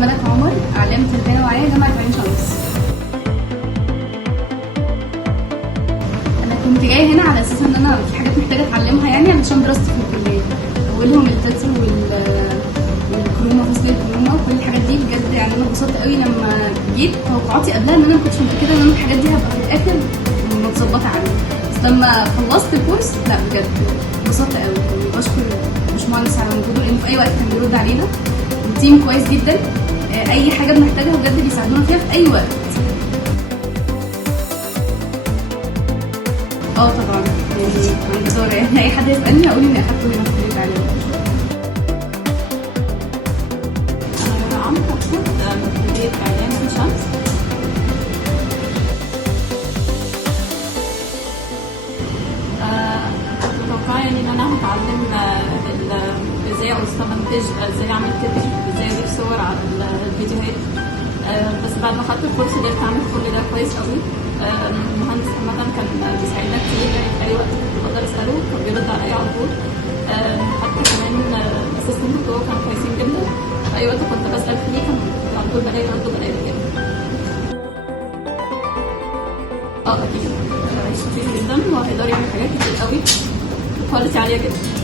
ملك عمر، اعلام تربيه وعيه، جامعه عين شمس. انا كنت جايه هنا على اساس ان انا في حاجات محتاجه اتعلمها يعني علشان دراستي في الكليه، اولهم التتر والكورونا، فصل الكورونا وكل الحاجات دي. بجد يعني انا اتبسطت قوي لما جيت. توقعاتي قبلها ان انا ما كنتش متاكده ان الحاجات دي هبقى في الاخر متظبطه عليها، بس لما خلصت الكورس لا بجد اتبسطت قوي. بشكر باشمهندس على وجوده، لانه في اي وقت كان بيرد علينا، التيم كويس جدا. اي حاجه بنحتاجها بجد بيساعدونا فيها في اي وقت. طبعا يعني عن جدارة، يعني اي حد يسالني هقول اني اخدته هنا في كليه الاعلام. انا عمرو محمود من كليه اعلام عين شمس. كنت متوقعه يعني ان انا هتعلم ازاي اوصل منتج، ازاي اعمل تتر، ازاي اضيف صور على الفيديوهات. بس بعد ما خدت الكورس قدرت اعمل كل ده كويس قوي. المهندس عامة كان بيساعدنا كتير، يعني في اي وقت كنت بقدر اساله كان بيرد عليا على طول. حتى كمان الاسيستنت بتوعه كانوا كويسين جدا، في اي وقت كنت بسال فيه كان على طول بلاقي رد وبلاقي اجابه. اكيد شاطر جدا وهيقدر يعمل حاجات كتير قوي، كواليتي عاليه جدا.